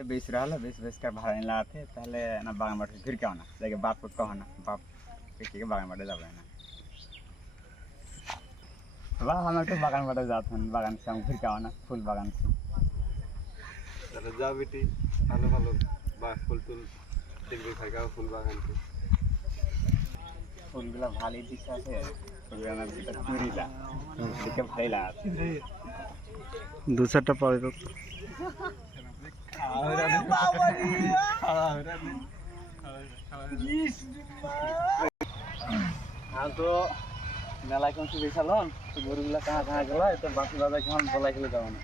तो बेच रहा है बेच बेच कर भाड़ा नहीं लाते पहले ना बागान बाटे फिर क्या होना लेकिन बाप को कहो ना बाप के बागान बाटे जाओ ना वाह हम तो बागान बाटे जाते हैं बागान से हम फिर क्या होना फूल बागान से তাহলে যা বেটি ভালো ভালো বা ফুল টুল দেখবে থাকা ফুল বাগান फूलगुला भाली दिखा है फूलगुला ना दिखा चूरी ला दिखा भाई ला দু চারটা পাবে তো हाँ तो मेला कौन सी बेचा लो तो गोरुगुला कहाँ कहाँ गला तो बाकी बाबा के हम बोला के ले जाओ ना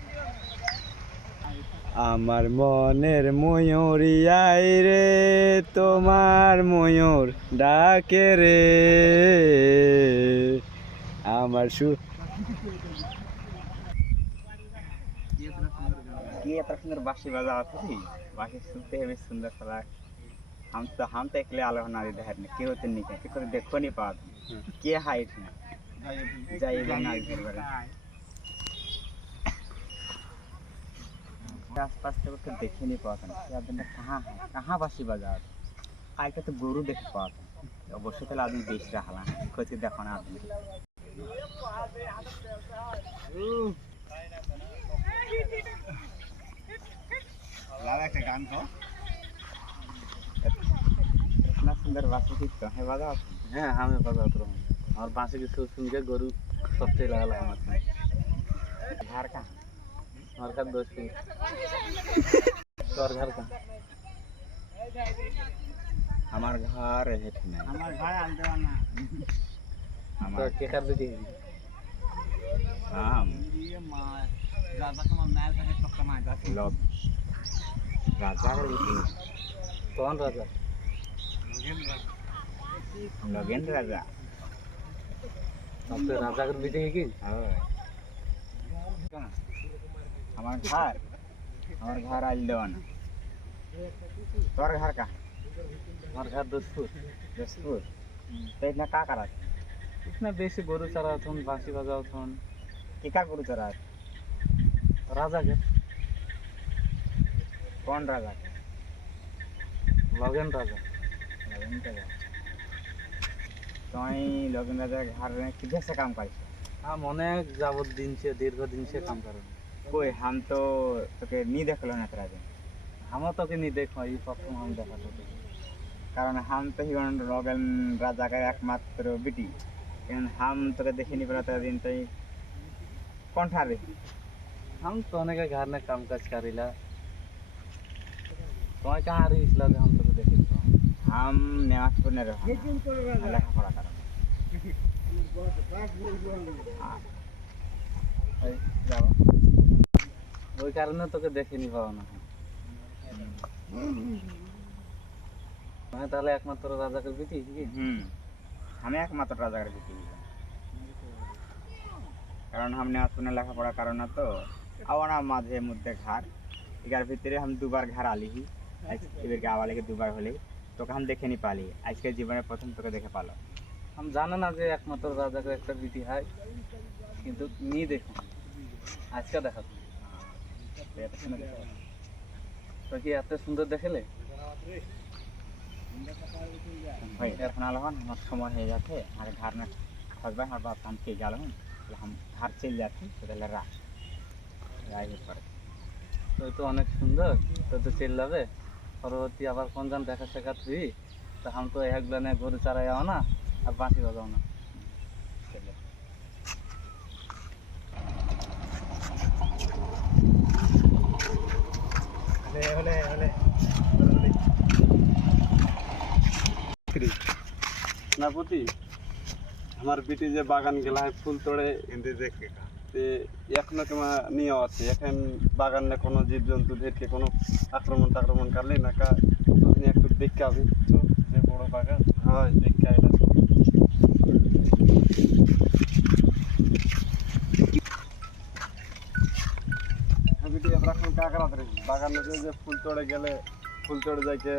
আমার মনের ময়ূরী আই রে তোমার ময়ূর ডাকে রে আমার ये इतना सुंदर बांसुरी बजा थी बांसुरी सुनते हैं भी सुंदर सला हम तो अकेले आलो ना इधर ने क्यों तो नहीं कि कोई देखो नहीं पाते के हाइट है जाइए ना इधर बारे आसपास तो कोई देख ही नहीं पाते क्या दिन कहाँ है कहाँ बांसुरी बजा आज का तो गुरु देख पाते अवश्य तो आदमी बेच रहा है कुछ देखो ना आदमी लगा के गान को इतना सुंदर बांसुरी तो है बजा হ্যাঁ আমি বাজাতে রহম আমার বাঁশি কিছু শুনকে গরু সবচেয়ে লাগালো আমার घर का আমার কাছে 10 ফুট তোর ঘর का हमार घर है नहीं हमार घर आंदे वाला तो हमार के कर दी हम ये मां राजा का मैल का तो कमा जाती लोग राजा कर भी कौन राजा लोगेन राजा अब तो राजा कर भी की हमार घर आइल देवाना तोर घर का हमार घर 10 फुट जसपुर तो इतना का करा इतना बेसी गरु चराथन बांसी बजावथन कि का गुरु चरा राजा के कौन राजा लगेन राजा लोगेन राजा तो लोगेन राजा घर में किधर से काम कर हम अनेक जाबत दिन से दीर्घ दिन से काम करें कोई हम तो के नहीं देखलो ना तेरा दिन हम तो के नहीं देखो ये प्रथम हम देखा तो कारण हम तो ही लोगन राजा का एकमात्र बेटी लेकिन हम तो के देखे नहीं पड़ा तेरा दिन तो कौन ठा रही हम तो अनेक घर में काम काज करेला तो कहाँ रही इसलिए हम तो देखे हम नेवाजपुर ने रहो लेखा पढ़ा करो जाओ ওই কারণে তোকে দেখে নি পাও না মানে তাহলে একমাত্র রাজাকে বিটি কি हमें एकमात्र राजा कर बेटी कारण हम नेवाजपुर ने लेखा पढ़ा कारण तो आवाना माझे मुद्दे घर इगार भीतरे हम दुबार घर आली ही आज इबेर के आवाले के दुबार होले तो हम देखे नहीं पाली आज के जीवन में प्रथम तो देखे पालो हम जाने ना যে একমাত্র রাজাকে একটা বিটি হয় কিন্তু নি দেখো আজকে দেখা তো কি এত সুন্দর দেখলে भाई এখন আলহন আমার সময় হয়ে যাচ্ছে আর घर में खसबा हर बात हम के गल हम घर चल जाते तो रात রাইহে পড়ে তো অনেক সুন্দর তো চল যাবে পরবর্তী আবার কোন জান দেখা সাক্ষাৎ হই তো हम तो एक लाने গরু চড়াই आओ ना আর বাঁশি বাজাও না না পুতি আমার বিটি যে বাগান গেলা হয় ফুল তোড়ে हिंदी देख के তে এখনো কেমা নিয়ে আছে এখন বাগানে কোনো জীবজন্তু দেখে কোনো আক্রমণ করলে না কা তুমি একটু দেখতে হবে যে বড় বাগান হয় দেখতে আইলা বিটি আমরা কোন কা করা ধরে বাগানে যে ফুল তোড়ে গেলে ফুল তোড়ে যাইকে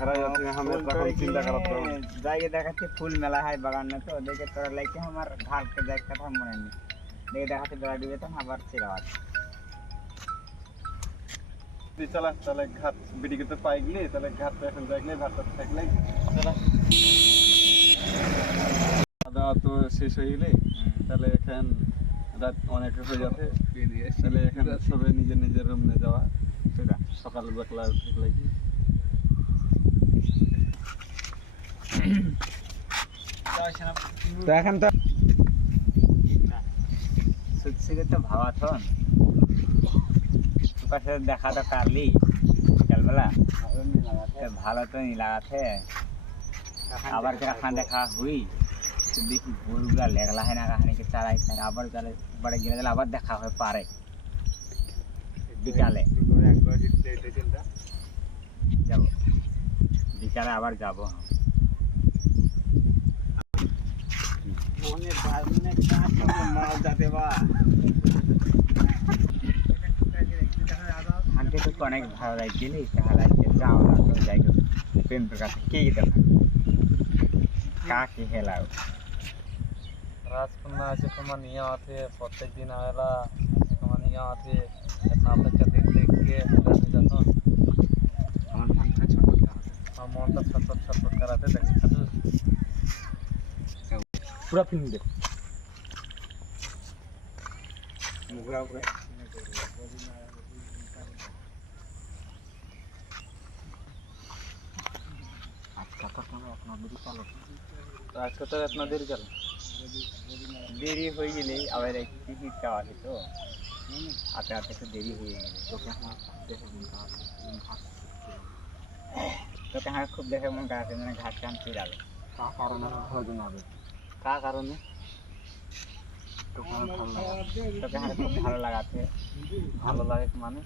हरा जाते हैं हमें तक चिंता करते हैं जाइए देखाते फूल मेला है बागान में तो देखे तोरा लेके हमार घर के जाके कथा मने नहीं देखे देखाते बेड़ा दिए तो हमार चिराग তুই চালা তাহলে ঘাট বিডিকে তো পাই গেলি, তাহলে ঘাট তো এখন যাইলে ভাতটা থাকলে চালা। খাওয়া দাওয়া তো শেষ হয়ে গেলে তাহলে এখন রাত অনেক হয়ে যাবে, তাহলে এখন সবাই নিজের নিজের রুম নিয়ে যাওয়া, সেটা সকালে বেলা লাগি। তো এখন তো সুৎসিকে তো ভাবা থন তোর সাথে দেখা তো কারলি বিকালবেলা, ভালো তো নি লাগাতে। আবার যখন দেখা হুই তো দেখি ভোরগুলা লেগলা হয় না কাহানিকে চালাই, আবার গেলে বাড়ি গেলে গেলে আবার দেখা হয়ে পারে বিকালে যাব, বিকালে আবার যাবো। আমাকে তো অনেক ভালো লাগছিলি, তাহলে যাও না তো যাই প্রেমের কাছে কে দেখা কাকে হেলাও राजकुमार ऐसे कुमार नहीं आते प्रत्येक दिन आवेला, ऐसे कुमार नहीं आते इतना अपेक्षा देख देख के जाने जाता আমার মনটা ছোট और मन तो छटपट कराते देखे खाते पूरा फिल्म दे मुगला पूरा अच्छा तो हम अपना मेरी चलो आज का तो इतना देर चल দেরি হয়ে গেলে আবার এক টিকিট চাওয়া আছে তো আতে আতে একটু দেরি হয়ে গেলে তোকে আমার খুব দেখে মন খারাপ মানে ঘাট কান ফিরাবে কা কারণে প্রয়োজন হবে কা কারণে তোকে আমার খুব ভালো লাগাতে ভালো লাগে মানে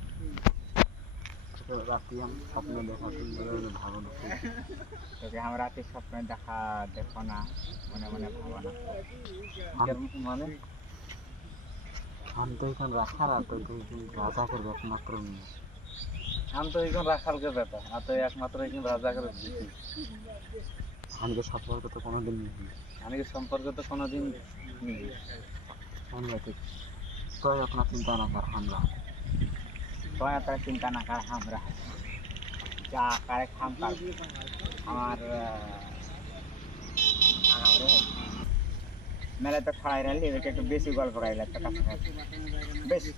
রাতে আমি স্বপ্ন দেখা সুন্দর ভালো না তোকে আমার রাতে স্বপ্ন দেখা দেখো না মনে মনে ভাবো না মানে हम तो এখন রাখার আর তো তুমি রাজা করবে একমাত্র নিয়ে हम तो एकदम राखाल के बेटा आ तो एकमात्र एकदम राजा कर जीती আমাকে সম্পর্ক তো কোনোদিন নেই यानी कि संपर्क तो कोनो दिन नहीं আমরা তো अपना चिंता ना कर हमरा तो अपना चिंता ना कर हमरा যা করে খাম পার আমার মেলে তো খাড়াই রাখলি ওকে একটু বেশি গল্প গাইলে একটা কাছাকাছি বেশি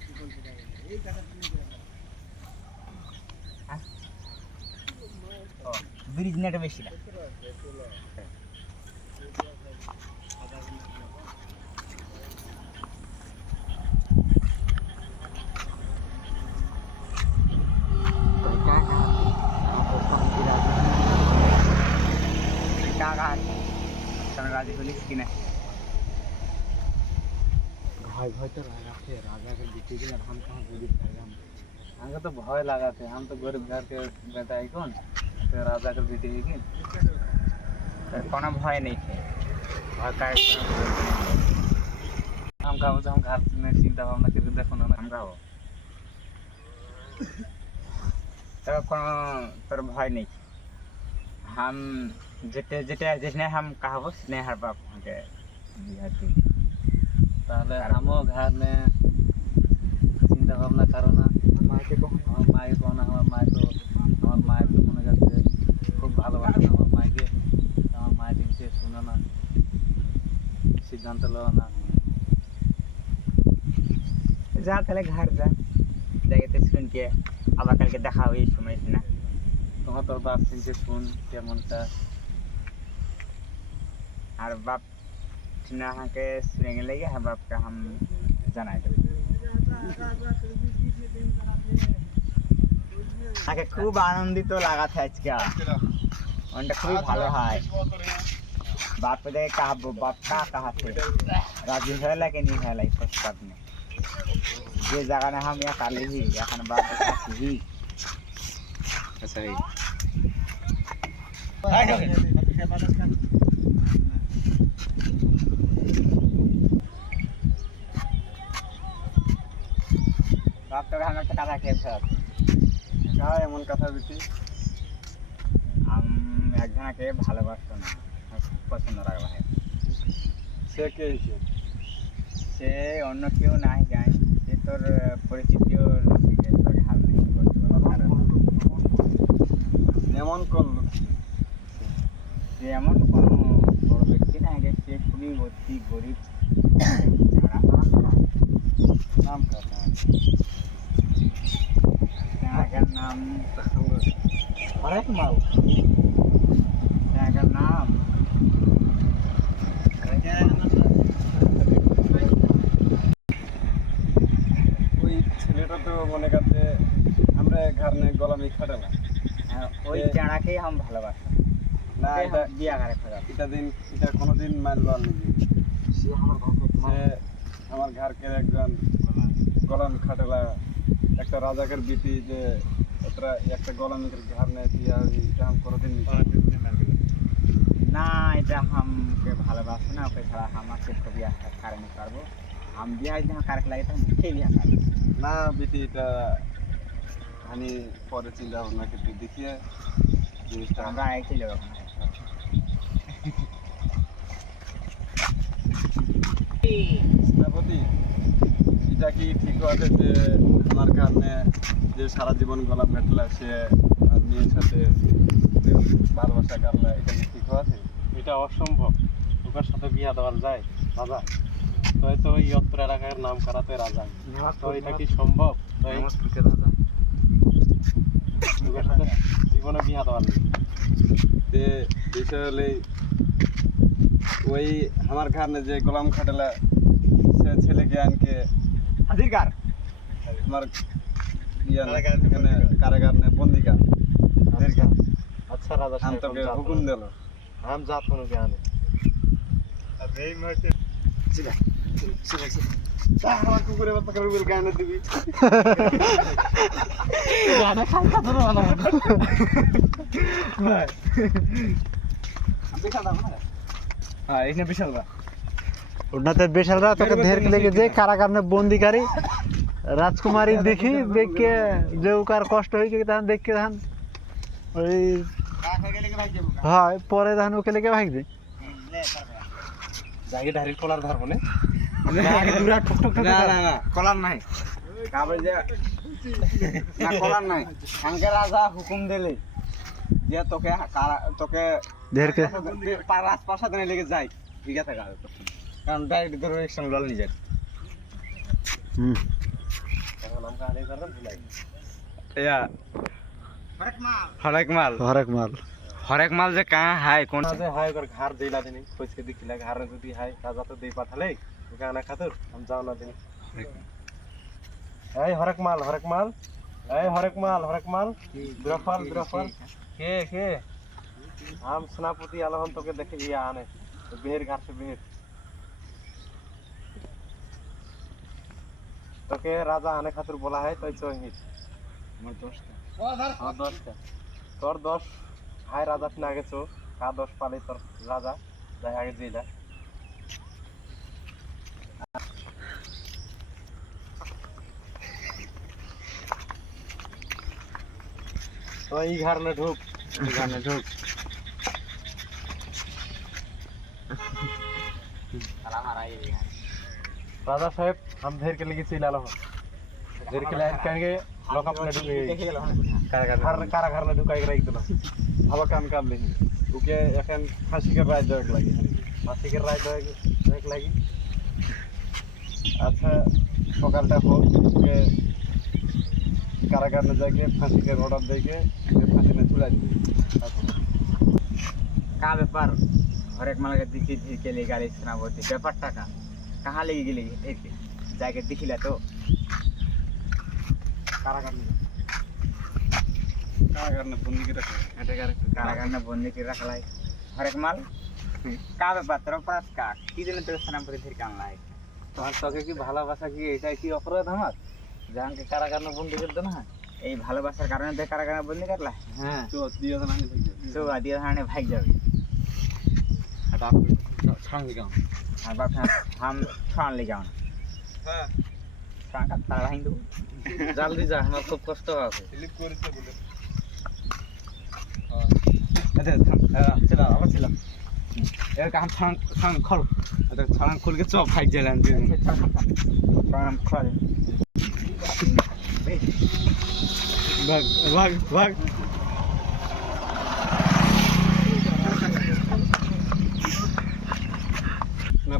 ব্রিজ নেটে বেশি না রাজি হলিস কিনা ভয় ভয় তো রাখে রাজাকে দিতে গেলে हम कहाँ गरीब हम हमको तो भय लगाते हम तो गरीब घर के बेटा है कौन तो राजा के बेटी है कि কোনো ভয় নেই ভয় কার हम कहा हम घर में चिंता भावना करके देखो ना हम खाओ तो কোনো তোর ভয় নেই हम যেটা যেটা जिसने हम कहावो स्नेहर बाप के बिहार की তাহলে আমও ঘর মে চিন্তা ভাবনা করো না মাকে কখন আমার মাকে কো না আমার মায়ের তো মনে করছে খুব ভালোবাসে না আমার মাকে আমার মায়ের দিনকে শুনো না সিদ্ধান্ত লো না যা তাহলে ঘর যা দেখতে শুন के আবার কালকে দেখা হবে এই সময় না তোমার তোর বাপ চিনতে শুন কেমনটা और बाप ना के सुनेंगे लगे हम बाप का हम জানাই দেব আগে খুব আনন্দিত লাগাতে আজকে ওটা খুবই ভালো হয় बाप को देख कहा बाप का कहा थे राजी है कि नहीं है प्रस्ताव में ये जगह ने हम यहाँ काले ही यहाँ बाप के साथ ही ऐसा ही बाप तो हम একটা কথা খেয়েছে হ্যাঁ এমন কথা বেশি একজনকে ভালোবাসতো না পছন্দ লাগে ভাই সে কে হিসেবে সে অন্য কেউ নাই যায় সে তোর পরিচিত লোক তোর হাল নেই করতে পারবে তেমন কোন লোক যে এমন কোনো বড় ব্যক্তি না আগে, সে খুবই অতি গরিব চেংড়া। নাম কাটা চেংড়াটার নাম হরেক মাল চেংড়াটার নাম ওই ছেলেটা তো মনে করতে আমরা ঘর নিয়ে গোলামি খাটে না ওই চেংড়াকেই हम ভালোবাসি না ওকে এটা हम বিয়া করে খোঁজা। এটা কোনোদিন মানলো আর নিজে সে আমার ঘরকে সে আমার ঘরকে একজন গোলাম খাটেলা একটা রাজাকের বিটি যে ওটা একটা গোলামের ঘর নিয়ে বিয়া এটা हम কোনোদিন না, এটা हमके ভালোবাসে না, ওকে ছাড়া हम आपसे বিয়া করে नहीं পারবো। हम বিয়া যখন করে লাগে তখন কে বিয়া করে না বিটি এটা আমি পরে চিন্তা ভাবনা করতে দেখিয়ে জিনিসটা আমরা একই লোক ওখানে। সেনাপতি এটা কি ঠিক আছে যে আমার কারণে যে সারা জীবন গোলাম ঘাটলা সে আর মেয়ের সাথে ভালোবাসা কাটলা এটা কি ঠিক আছে? এটা অসম্ভব, ওকার সাথে বিয়া দেওয়ার যায় রাজা? তো তো ওই অত্র এলাকার নাম করাতে রাজা, তো এটা কি সম্ভব? তো এই রাজা ওকার সাথে জীবনে বিয়া দেওয়ার নেই। তে বিষয় হলে ওই আমার ঘাড়নে যে গোলাম খাটেলা সে ছেলেকে আনকে হাজিরকার আমার এখানে কারাগার নে বন্দিকার আচ্ছা রাজা আম সাহেব, তোকে হুকুম দিল আম জাত হলো জ্ঞানে আমার কুকুরে বাচ্চা করে গানে দিবি গানে খাইতা ধরো ভালো হ্যাঁ এখানে বিশাল ওনাতে বিশালরা তোকে ধের লেগে যে কারাগার में বন্দিকারী রাজকুমারী দেখি দেখকে যে ওকার কষ্ট হয়েছে তখন দেখকে তখন ওই হয় পরে তখন ওকে লেগে ভাগ দে জায়গা ডাইরেক্ট কলার ধরবো না। না না না কলার নাই তারপরে যে না কলার নাই আঙ্কে রাজা হুকুম দিলে যে তোকে তোকে ধেরকে রাজপ্রাসাদ লেগে যাই ঠিক আছে, কারণ ডাইরেক্ট ধরে একসঙ্গে লল নিয়ে যায়। হুম এখন আমাকে আনে করবেন ভুলাই या हरेक माल हरेक माल যে কাঁ হাই কোন যে হাই করে ঘর দিলা দিনি কইছে দেখিলা ঘর যদি হাই রাজা তো দেই পাঠালে ওকে আনা খাতুর আমি যাও না দিনি। এই হরেক মাল এই হরেক মাল বিরফল কে हम सेनापति आलहन तो के देखे लिया आने तो बेहर घर से बेहर तो के राजा आने खातिर बोला है तो चाहिए हाँ 10 का तोर 10 हाय राजा से आगे चो का 10 पाले तोर राजा जाए आगे जेला तो ई घर में ढुक राजा साहेब हम धेर के लिए चिल्ला लो धेर के लिए कहेंगे लोग अपने कारागार में ढुकाई रख दिलो ভালো কাম কামলি ওকে এখন ফাঁসিকে রায় দেওয়া লাগে फांसी के राय देख लगी আচ্ছা সকালটা হোক ওকে কারাগার में जाके फांसी के ऑर्डर देके फांसी में झुला दिए का ব্যাপার हरेक माल के दिखी धीर के ले गाड़ी सेनापति ব্যাপারটা का कहाँ लेके गेली धीर के जाके दिखिला तो कारागार में बंदी के रखे कारागार में बंदी के रखला है हरेक माल का ব্যাপার তোর পাস का কি দিন তোর সেনাপতি ধীর কান লাই তোমার তোকে কি ভালোবাসা কি এটাই কি অপরাধ আমার জাহানকে কারাগার में বন্দি করে দেনা এই ভালোবাসার কারণে তো কারাগারে বন্দি করলা হ্যাঁ तो दिया था नहीं थे তো আদিয়া থানে ভাগ যাবে আর বাপ ছাড়ি গাও আর বাপ हम छान ले जाओ हां छान का ताला हिंदू জলদি যা আমার খুব কষ্ট আছে स्लिप করেছে বলে अरे चला अब चला यार काम छान खोल अरे छान खोल के चो भाग जाले छान खोल भाग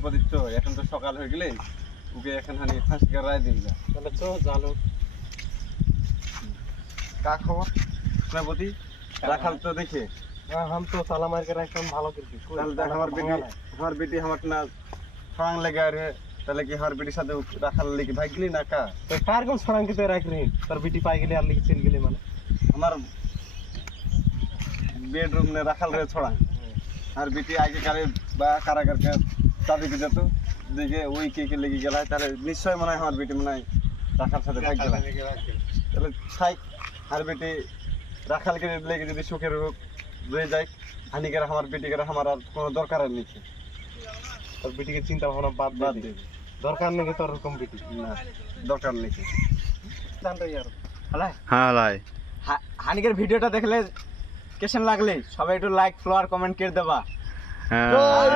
সেনাপতি তো এখন তো সকাল হয়ে গেলে ওকে এখন হানি ফাঁসি করে রায় দিবি না। তাহলে তো জানো কা খবর সেনাপতি রাখাল তো দেখে हम तो ताला मार के रखते हम भालो करके তাহলে দেখ আমার বেটি আমার না ফাং লেগে আর তাহলে কি আমার বেটির সাথে রাখাল লেগে ভাগলি না কা तो कार को छड़ांग के रख रही तर बेटी पाई गेले আর লিখে চল গেলে মানে আমার বেডরুম में रखल रहे छोड़ा और बेटी आगे करे बा कारागार के चाबी के जतो देखे वही के लेके गेला तारे निश्चय मने हमार बेटी मने राखाल साथे भाग गेला তাহলে ছাই আর বেটি রাখাল के लेके যদি সুখের রয়ে যায় হানি করে আমার বেটি করে আমার আর কোনো দরকার নেই তোর বেটি के চিন্তা ভাবনা বাদ বাদ দে দে দরকার নেই তোর এরকম বেটি না দরকার নেই জানতো यार হ্যালো হ্যাঁ লাই হানিকের ভিডিওটা দেখলে কেমন লাগলে সবাই একটু লাইক ফলো আর কমেন্ট করে দেবা হ্যাঁ জয়